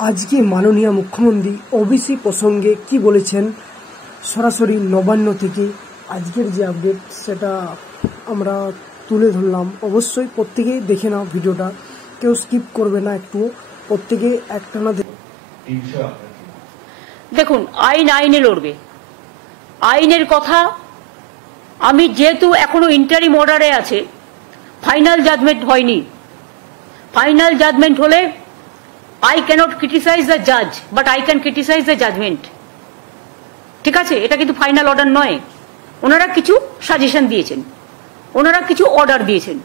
আজকে মাননীয় মুখ্যমন্ত্রী ওবিসি প্রসঙ্গে কি বলেছেন সরাসরি নবান্ন থেকে আজকের যে আপডেট সেটা আমরা তুলে ধরলাম। অবশ্যই প্রত্যেকেই দেখে নাও ভিডিওটা, কেউ স্কিপ করবে না, একটু প্রত্যেকে একটানা দেখুন। আইন আইনে লড়বে। আইনের কথা আমি যেহেতু এখনো ইন্টারিম অর্ডারে আছে, ফাইনাল জাজমেন্ট হয়নি। ফাইনাল জাজমেন্ট হলে I cannot criticize the judge, but I can criticize the judgment. ঠিক আছে, এটা কিন্তু ফাইনাল অর্ডার নয়। ওনারা কিছু সাজেশন দিয়েছেন, ওনারা কিছু অর্ডার দিয়েছেন।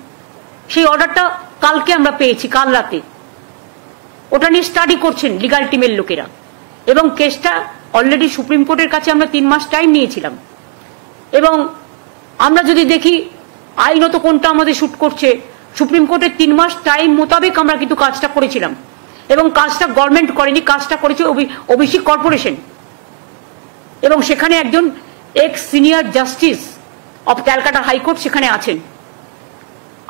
সেই অর্ডারটা কালকে আমরা পেয়েছি, কাল রাতে। ওটা নিয়ে স্টাডি করছেন লিগাল টিমের লোকেরা, এবং কেসটা অলরেডি সুপ্রিম কোর্টের কাছে আমরা 3 মাস টাইম নিয়েছিলাম। এবং আমরা যদি দেখি আইনত কোনটা আমাদের শুট করছে, সুপ্রিম কোর্টের 3 মাস টাইম মোতাবেক আমরা কিন্তু কাজটা করেছিলাম। এবং কাজটা গভর্নমেন্ট করেনি, কাজটা করেছে ওবিসি কর্পোরেশন। এবং সেখানে একজন x senior justice of Calcutta high court সেখানে আছেন।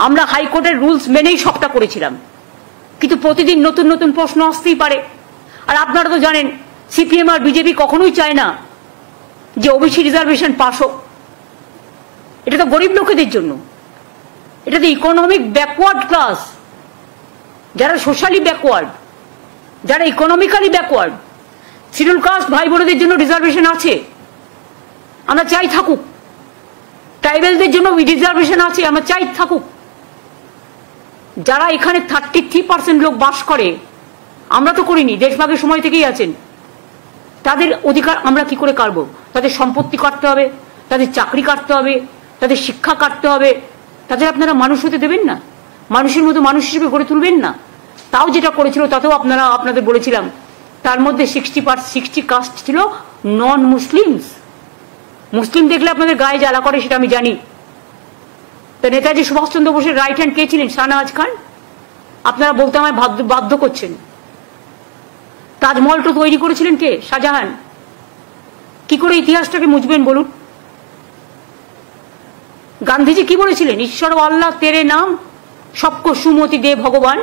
আমরা হাইকোর্টের রুলস মেনেই সবটা করেছিলাম। কিন্তু প্রতিদিন নতুন নতুন প্রশ্ন আসতেই পারে। আর আপনারা তো জানেন, সিপিএম আর বিজেপি কখনোই চায় না যে ওবিসি রিজার্ভেশন পাস হোক। এটা তো গরিব লোকেদের জন্য, এটা তো ইকোনমিক ব্যাকওয়ার্ড ক্লাস, যারা সোশ্যালি ব্যাকওয়ার্ড, যারা ইকোনমিক্যালি ব্যাকওয়ার্ড। শিডিউল কাস্ট ভাই বোনদের জন্য রিজার্ভেশন আছে, আমরা চাই থাকুক। ট্রাইবেলদের জন্য রিজার্ভেশন আছে, আমরা চাই থাকুক। যারা এখানে 33% লোক বাস করে, আমরা তো করিনি, দেশভাগের সময় থেকেই আছেন, তাদের অধিকার আমরা কি করে কাটবো? তাদের সম্পত্তি কাটতে হবে, তাদের চাকরি কাটতে হবে, তাদের শিক্ষা কাটতে হবে। তাদের আপনারা মানুষ হতে দেবেন না, মানুষের মতো মানুষ হিসেবে গড়ে তুলবেন না। তাও যেটা করেছিল তাতেও আপনাদের বলেছিলাম, তার মধ্যে 60 কাস্ট ছিল নন মুসলিমস। মুসলিম দেখলে আপনাদের গায়ে জ্বালা করে, সেটা আমি জানি। তা নেতাজি সুভাষচন্দ্র বোসের রাইট হ্যান্ড কে ছিলেন? শাহনওয়াজ খান। আপনারা বলতে আমায় বাধ্য করছেন। তাজমহলটা তৈরি করেছিলেন কে? শাহজাহান। কি করে ইতিহাসটাকে মুছবেন বলুন? গান্ধীজি কি বলেছিলেন? ঈশ্বর আল্লাহ তেরে নাম সবকো সুমতি দে ভগবান।